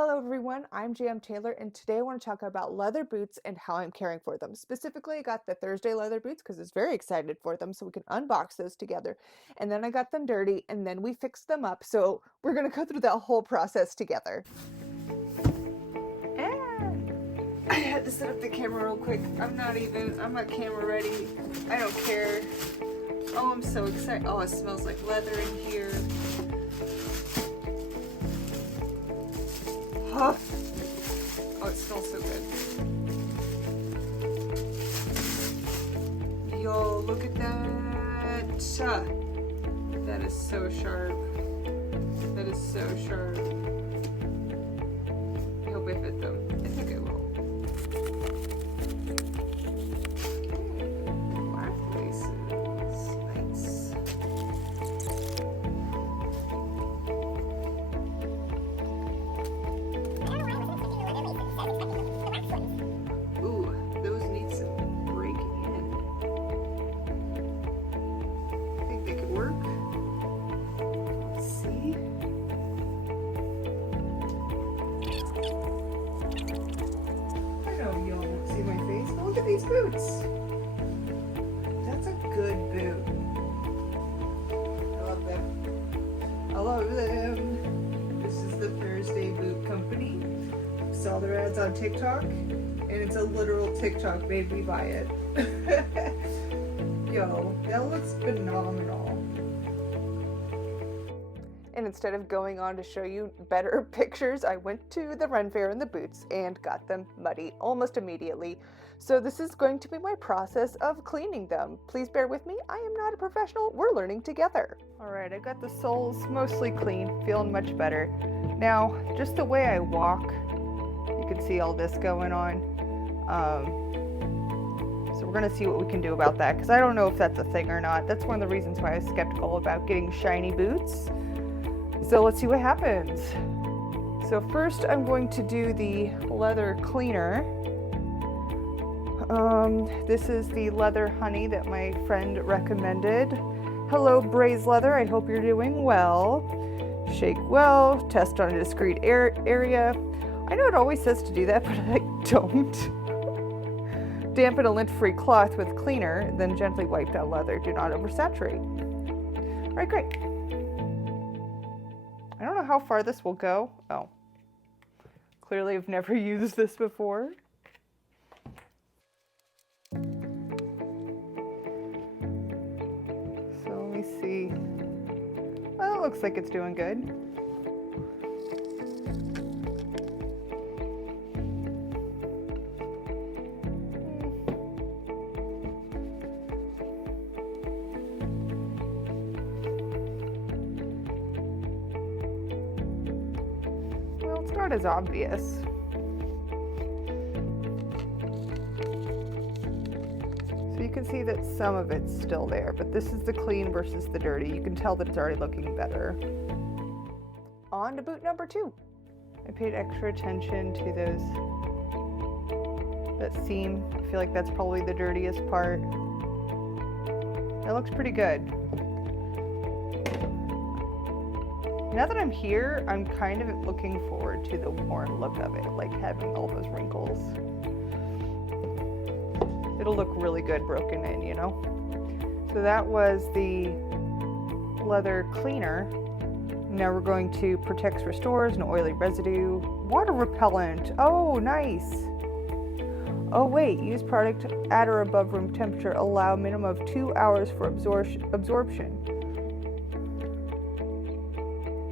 Hello everyone, I'm JM Taylor and today I want to talk about leather boots and how I'm caring for them. Specifically, I got the Thursday leather boots because I was very excited for them so we can unbox those together. And then I got them dirty and then we fixed them up. So we're going to go through that whole process together. I had to set up the camera real quick. I'm not camera ready. I don't care. Oh, I'm so excited. Oh, it smells like leather in here. Oh, it smells so good. Yo, look at that. That is so sharp. That is so sharp. I hope I fit them. I think I will. Black laces. Nice. Ooh, those need some breaking in. I think they could work. Let's see. I know y'all won't see my face, but look at these boots. That's a good boot. I love them. I love them. This is the Thursday Boot Company. Saw their ads on TikTok, and it's a literal TikTok made me buy it. Yo, that looks phenomenal. And instead of going on to show you better pictures, I went to the run fair in the boots and got them muddy almost immediately. So this is going to be my process of cleaning them. Please bear with me. I am not a professional. We're learning together. All right, I got the soles mostly clean, feeling much better. Now, just the way I walk, you can see all this going on. So we're gonna see what we can do about that because I don't know if that's a thing or not. That's one of the reasons why I was skeptical about getting shiny boots. So let's see what happens. So first I'm going to do the leather cleaner. This is the leather honey that my friend recommended. Hello Braze Leather, I hope you're doing well. Shake well, test on a discrete area. I know it always says to do that, but I don't. Dampen a lint-free cloth with cleaner, then gently wipe down leather. Do not oversaturate. All right, great. I don't know how far this will go. Oh, clearly I've never used this before. So let me see. Well, it looks like it's doing good. It's not as obvious. So you can see that some of it's still there, but this is the clean versus the dirty. You can tell that it's already looking better. On to boot number 2. I paid extra attention to that seam. I feel like that's probably the dirtiest part. That looks pretty good. Now that I'm here, I'm kind of looking forward to the worn look of it, like having all those wrinkles. It'll look really good broken in, you know? So that was the leather cleaner. Now we're going to protects, restores, no oily residue. Water repellent, oh nice. Oh wait, use product at or above room temperature, allow minimum of 2 hours for absorption.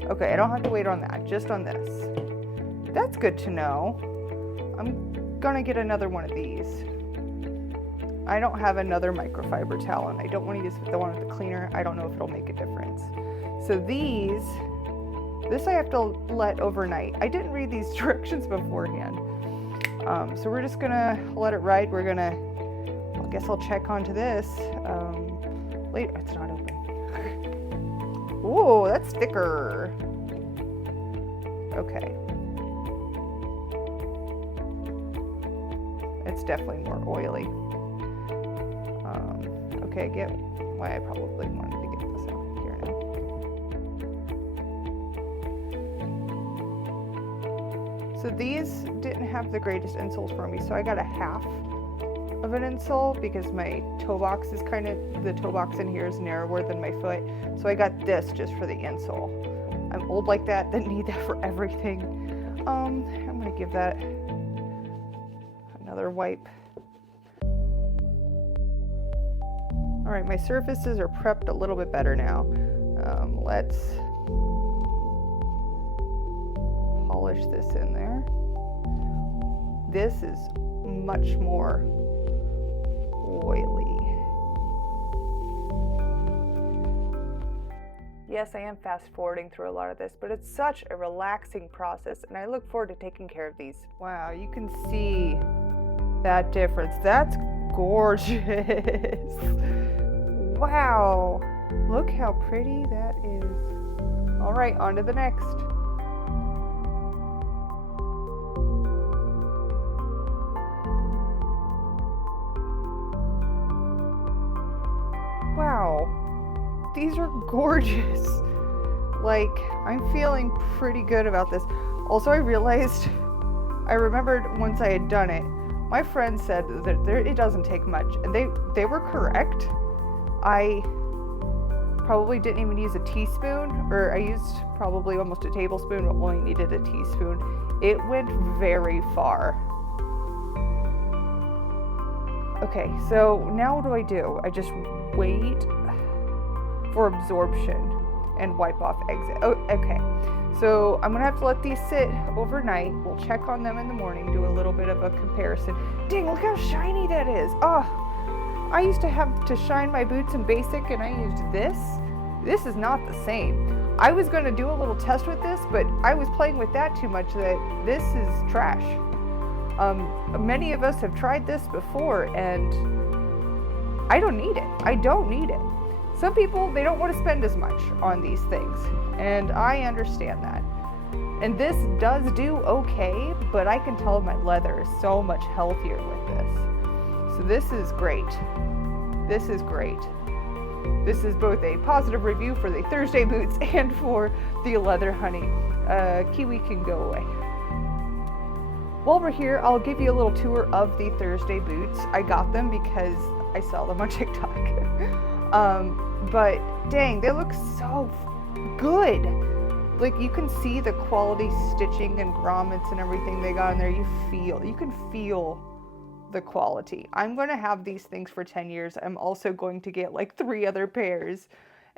Okay, I don't have to wait on that, just on this. That's good to know. I'm gonna get another one of these. I don't have another microfiber towel and I don't want to use the one with the cleaner. I don't know if it'll make a difference. So this I have to let overnight. I didn't read these directions beforehand. So we're just gonna let it ride. I guess I'll check onto this later. It's not open. Whoa, that's thicker. Okay. It's definitely more oily. Okay, I get why I probably wanted to get this out here now. So these didn't have the greatest insoles for me, so I got a half of an insole because my toe box is the toe box in here is narrower than my foot. So I got this just for the insole. I'm old like that need that for everything. I'm gonna give that another wipe. All right, my surfaces are prepped a little bit better now. Let's polish this in there. This is much more oily. Yes, I am fast forwarding through a lot of this, but it's such a relaxing process, and I look forward to taking care of these. Wow, you can see that difference. That's gorgeous. Wow, look how pretty that is. All right, on to the next. Wow, these are gorgeous. Like, I'm feeling pretty good about this. Also, I remembered once I had done it, my friend said that it doesn't take much, and they were correct. I probably didn't even use a teaspoon, or I used probably almost a tablespoon, but only needed a teaspoon. It went very far. Okay, so now what do? I just wait for absorption and wipe off exit. Oh, okay. So I'm gonna have to let these sit overnight. We'll check on them in the morning, do a little bit of a comparison. Dang, look how shiny that is. Oh, I used to have to shine my boots in basic and I used this. This is not the same. I was gonna do a little test with this, but I was playing with that too much that this is trash. Many of us have tried this before and I don't need it. I don't need it. Some people, they don't want to spend as much on these things, and I understand that. And this does do okay, but I can tell my leather is so much healthier with this. So this is great. This is great. This is both a positive review for the Thursday boots and for the leather honey. Kiwi can go away. While we're here, I'll give you a little tour of the Thursday boots. I got them because I saw them on TikTok. But dang, they look so good. Like, you can see the quality stitching and grommets and everything they got in there. You can feel the quality. I'm going to have these things for 10 years. I'm also going to get like 3 other pairs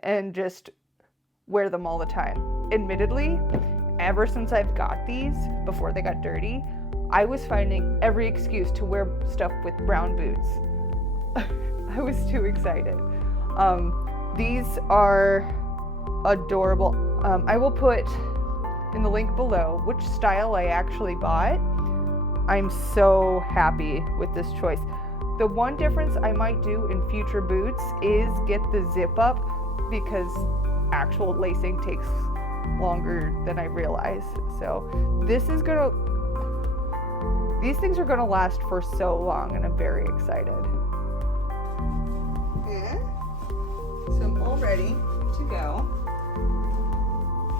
and just wear them all the time. Admittedly, ever since I've got these, before they got dirty, I was finding every excuse to wear stuff with brown boots. I was too excited. These are adorable. I will put in the link below which style I actually bought. I'm so happy with this choice. The one difference I might do in future boots is get the zip up, because actual lacing takes longer than I realized. So these things are gonna last for so long, and I'm very excited. Yeah. So I'm all ready to go.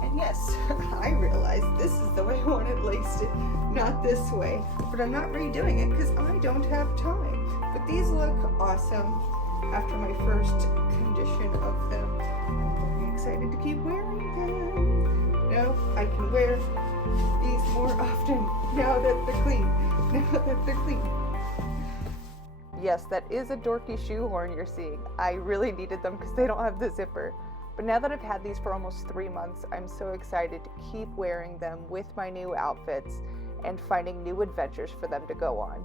And yes, I realized this is the way I wanted laced it, not this way. But I'm not redoing it because I don't have time. But these look awesome after my first condition of them. I'm very excited to keep wearing them. Now I can wear these more often now that they're clean. Yes, that is a dorky shoehorn you're seeing. I really needed them because they don't have the zipper. But now that I've had these for almost 3 months, I'm so excited to keep wearing them with my new outfits and finding new adventures for them to go on.